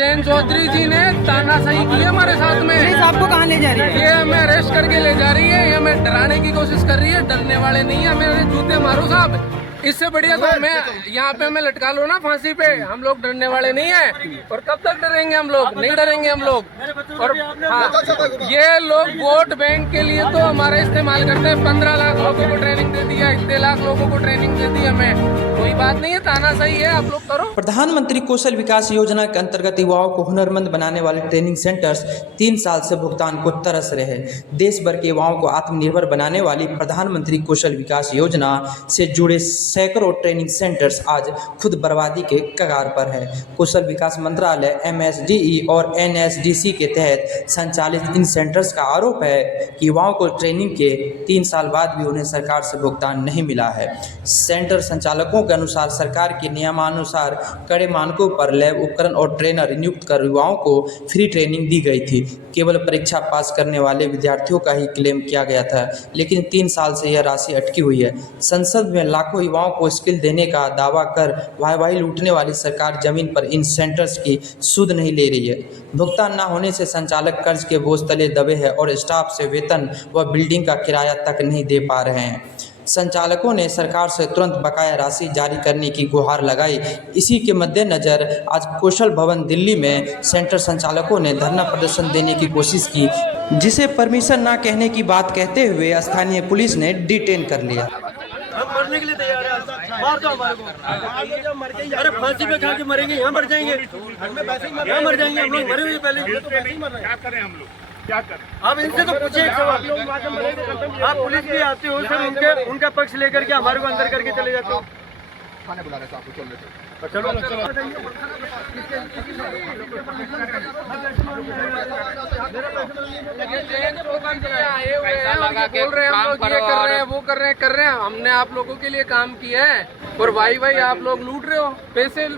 जयंत चौधरी जी ने तानाशाही की हमारे साथ में। पुलिस आपको कहाँ ले जा रही है? ये हमें अरेस्ट करके ले जा रही है, ये हमें डराने की कोशिश कर रही है। डरने वाले नहीं है, हमें जूते मारो साहब। इससे बढ़िया तो मैं यहाँ पे हमें लटका लो ना फांसी पे। हम लोग डरने वाले नहीं है। और कब तक डरेंगे हम लोग? नहीं डरेंगे हम लोग। और हाँ, ये लोग वोट बैंक के लिए तो हमारा इस्तेमाल करते हैं। 15 लाख लोगों को ट्रेनिंग दे दिया, इतने लाख लोगों को ट्रेनिंग दे दी। हमें कोई बात नहीं है, तानाशाही है, आप लोग करो। प्रधानमंत्री कौशल विकास योजना के अंतर्गत युवाओं को हुनरमंद बनाने वाले ट्रेनिंग सेंटर्स 3 साल से भुगतान को तरस रहे हैं। देश भर के युवाओं को आत्मनिर्भर बनाने वाली प्रधानमंत्री कौशल विकास योजना से जुड़े सैकड़ों ट्रेनिंग सेंटर्स आज खुद बर्बादी के कगार पर है। कौशल विकास मंत्रालय MSDE और NSDC के तहत संचालित इन सेंटर्स का आरोप है कि युवाओं को ट्रेनिंग के 3 साल बाद भी उन्हें सरकार से भुगतान नहीं मिला है। सेंटर संचालकों के अनुसार सरकार के नियमानुसार कड़े मानकों पर लैब उपकरण और ट्रेनर नियुक्त कर युवाओं को फ्री ट्रेनिंग दी गई थी। केवल परीक्षा पास करने वाले विद्यार्थियों का ही क्लेम किया गया था, लेकिन 3 साल से यह राशि अटकी हुई है। संसद में लाखों युवाओं को स्किल देने का दावा कर वाहवाही लूटने वाली सरकार जमीन पर इन सेंटर्स की सुध नहीं ले रही है। भुगतान न होने से संचालक कर्ज के बोझ तले दबे हैं और स्टाफ से वेतन व बिल्डिंग का किराया तक नहीं दे पा रहे हैं। संचालकों ने सरकार से तुरंत बकाया राशि जारी करने की गुहार लगाई। इसी के मद्देनज़र आज कौशल भवन दिल्ली में सेंटर संचालकों ने धरना प्रदर्शन देने की कोशिश की, जिसे परमिशन ना कहने की बात कहते हुए स्थानीय पुलिस ने डिटेन कर लिया। हम मरने के लिए तैयार हैं, मार दो हमारे को। अरे फांसी पे खा के मरेंगे, यहाँ मर जाएंगे, यहाँ मर जाएंगे हम लोग। मरे हुए पहले क्या करें हम लोग, क्या करें? आप इनसे तो पूछिए एक सवाल। आप पुलिस भी आते हो, फिर उनका पक्ष लेकर के हमारे को अंदर करके चले जाते हो। थाने बुला रहे थे आपको, चल रहे थे। चलो बोल रहे हैं हम लोग, ये कर रहे हैं, वो कर रहे हैं। हमने आप लोगों के लिए काम किया है और भाई आप लोग लूट रहे हो पैसे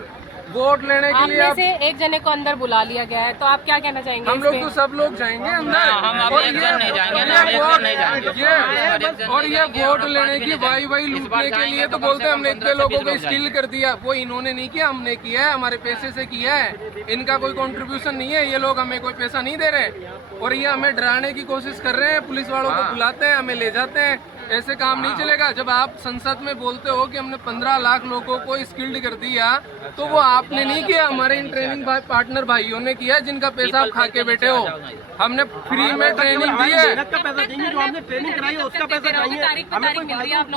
वोट लेने के लिए। आप में से एक जने को अंदर बुला लिया गया है, तो आप क्या कहना चाहेंगे? हम लोग तो सब लोग जाएंगे अंदर। और ये वोट लेने की भाई लूटने के लिए तो बोलते हैं हमने इतने लोगों को स्किल कर दिया। वो इन्होंने नहीं किया, हमने किया है, हमारे पैसे से किया है। इनका कोई कंट्रीब्यूशन नहीं है। ये लोग हमें कोई पैसा नहीं दे रहे और ये हमें डराने की कोशिश कर रहे हैं। पुलिस वालों को बुलाते हैं, हमें ले जाते हैं। ऐसे काम नहीं चलेगा। जब आप संसद में बोलते हो कि हमने 15 लाख लोगों को स्किल्ड कर दिया, तो वो आपने नहीं किया, हमारे इन ट्रेनिंग पार्टनर भाइयों ने किया, जिनका पैसा आप खा के बैठे हो। हमने फ्री में ट्रेनिंग दी है।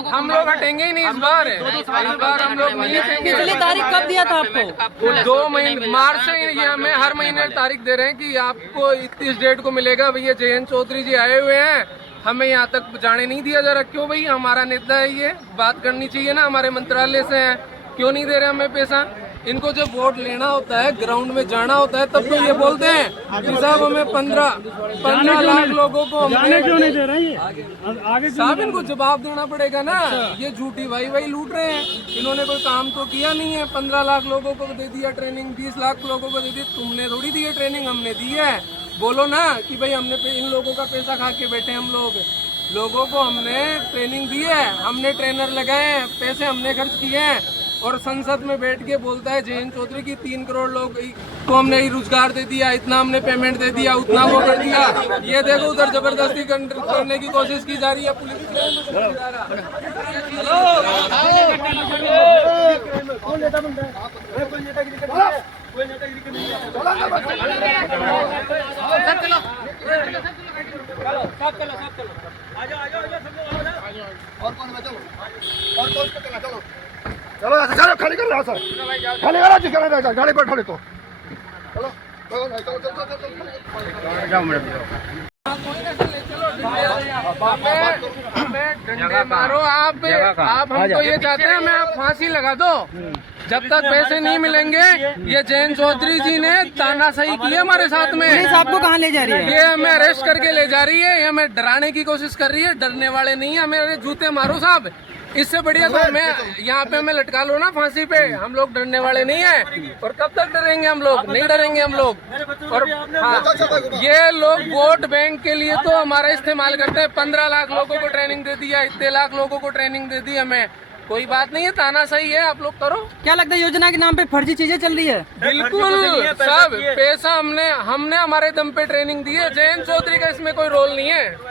हम लोग हटेंगे ही नहीं इस बार। हम लोग नहीं हटेंगे। पिछली तारीख कब दिया था आपको? 2 महीने मार्च से ये हमें हर महीने तारीख दे रहे हैं कि आपको 31 डेट को मिलेगा। भैया जयंत चौधरी जी आए हुए हैं, हमें यहाँ तक जाने नहीं दिया जा रहा। क्यों भाई? हमारा नेता है, ये बात करनी चाहिए ना, हमारे मंत्रालय से है। क्यों नहीं दे रहे हमें पैसा? इनको जब वोट लेना होता है, ग्राउंड में जाना होता है, तब तो ये बोलते हैं कि साहब हमें 15 लाख लोगों को जाने क्यों नहीं दे रहे हैं? आगे साहब इनको जवाब देना पड़ेगा ना। ये झूठी भाई लूट रहे हैं। इन्होंने कोई काम तो किया नहीं है। 15 लाख लोगों को दे दिया ट्रेनिंग, 20 लाख लोगों को दे दी। तुमने थोड़ी दी है ट्रेनिंग, हमने दी है। बोलो ना कि भाई हमने इन लोगों का पैसा खा के बैठे। हम लोगों को हमने ट्रेनिंग दी है, हमने ट्रेनर लगाए हैं, पैसे हमने खर्च किए हैं। और संसद में बैठ के बोलता है जयंत चौधरी की 3 करोड़ लोग को हमने रोजगार दे दिया, इतना हमने पेमेंट दे दिया, उतना वो कर दिया। ये देखो उधर जबरदस्ती करने की कोशिश की जा रही है पुलिस। चलो खाली कर रहा सर, खाली करा जी, गाड़ी पर ठोले तो चलो डंडे मारो आप हम तो ये चाहते हैं, हमें आप फांसी लगा दो। जब तक पैसे नहीं मिलेंगे। ये जयंत चौधरी जी ने तानाशाही की है हमारे साथ में। पुलिस आपको कहाँ ले जा रही है? ये हमें अरेस्ट करके ले जा रही है, ये हमें डराने की कोशिश कर रही है। डरने वाले नहीं है, हमें जूते मारो साहब। इससे बढ़िया तो मैं यहाँ पे हमें लटका लो ना फांसी पे। हम लोग डरने वाले नहीं है। और कब तक डरेंगे हम लोग? नहीं डरेंगे हम लोग। और हाँ, ये लोग वोट बैंक के लिए तो हमारा इस्तेमाल करते हैं। 15 लाख लोगों को ट्रेनिंग दे दिया, इतने लाख लोगों को ट्रेनिंग दे दी हमें। कोई बात नहीं है, तानाशाही है, आप लोग करो। क्या लगता है योजना के नाम पे फर्जी चीजें चल रही है? बिल्कुल सब पैसा हमने हमारे दम पे ट्रेनिंग दी है। जयंत चौधरी का इसमें कोई रोल नहीं है।